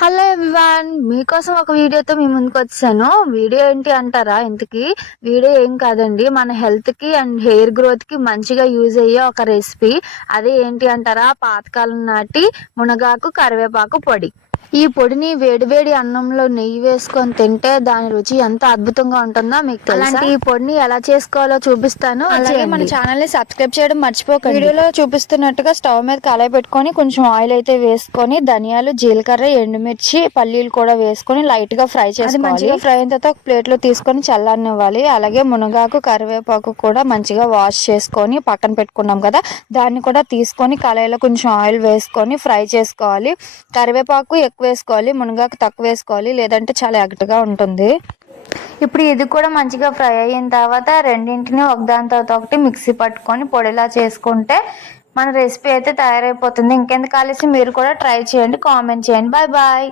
Hello everyone, మీకోసం ఒక వీడియోతో మీ ముందుకు వచ్చాను. వీడియో ఏంటి అంటారా? ఇంతకీ వీడియో ఏం కాదండి, మన హెల్త్కి అండ్ హెయిర్ గ్రోత్కి మంచిగా యూజ్ అయ్యే ఒక రెసిపీ. అది ఏంటి అంటారా? పాతకాలం నాటి మునగాకు కరివేపాకు పొడి. ఈ పొడిని వేడివేడి అన్నంలో నెయ్యి వేసుకొని తింటే దాని రుచి ఎంత అద్భుతంగా ఉంటుందో మీకు తెలుసా? అలాంటి ఈ పొడిని ఎలా చేసుకోవాలో చూపిస్తాను. అలాగే మన ఛానల్ ని సబ్స్క్రైబ్ చేయడం మర్చిపోకండి. వీడియోలో చూపిస్తున్నట్టుగా స్టవ్ మీద కళాయి పెట్టుకొని కొంచెం ఆయిల్ అయితే వేసుకొని ధనియాలు, జీలకర్ర, ఎండుమిర్చి, పల్లీలు కూడా వేసుకొని లైట్ గా ఫ్రై చేసుకోవాలి. మంచిగా ఫ్రై అయిన తర్వాత ఒక ప్లేట్ లో తీసుకొని చల్లారనివ్వాలి. అలాగే మునగాకు, కరివేపాకు కూడా మంచిగా వాష్ చేసుకొని పక్కన పెట్టుకున్నాం కదా, దాన్ని కూడా తీసుకొని కళాయిలో కొంచెం ఆయిల్ వేసుకొని ఫ్రై చేసుకోవాలి. కరివేపాకు ఎక్కువ వేసుకోవాలి, మునగాకు తక్కువ వేసుకోవాలి, లేదంటే చాలా ఎగటుగా ఉంటుంది. ఇప్పుడు ఇది కూడా మంచిగా ఫ్రై అయిన తర్వాత రెండింటిని ఒకదాని తర్వాత ఒకటి మిక్సీ పట్టుకొని పొడిలా చేసుకుంటే మన రెసిపీ అయితే తయారైపోతుంది. ఇంకెందుకు ఆలస్యం, మీరు కూడా ట్రై చేయండి, కామెంట్ చేయండి. Bye bye.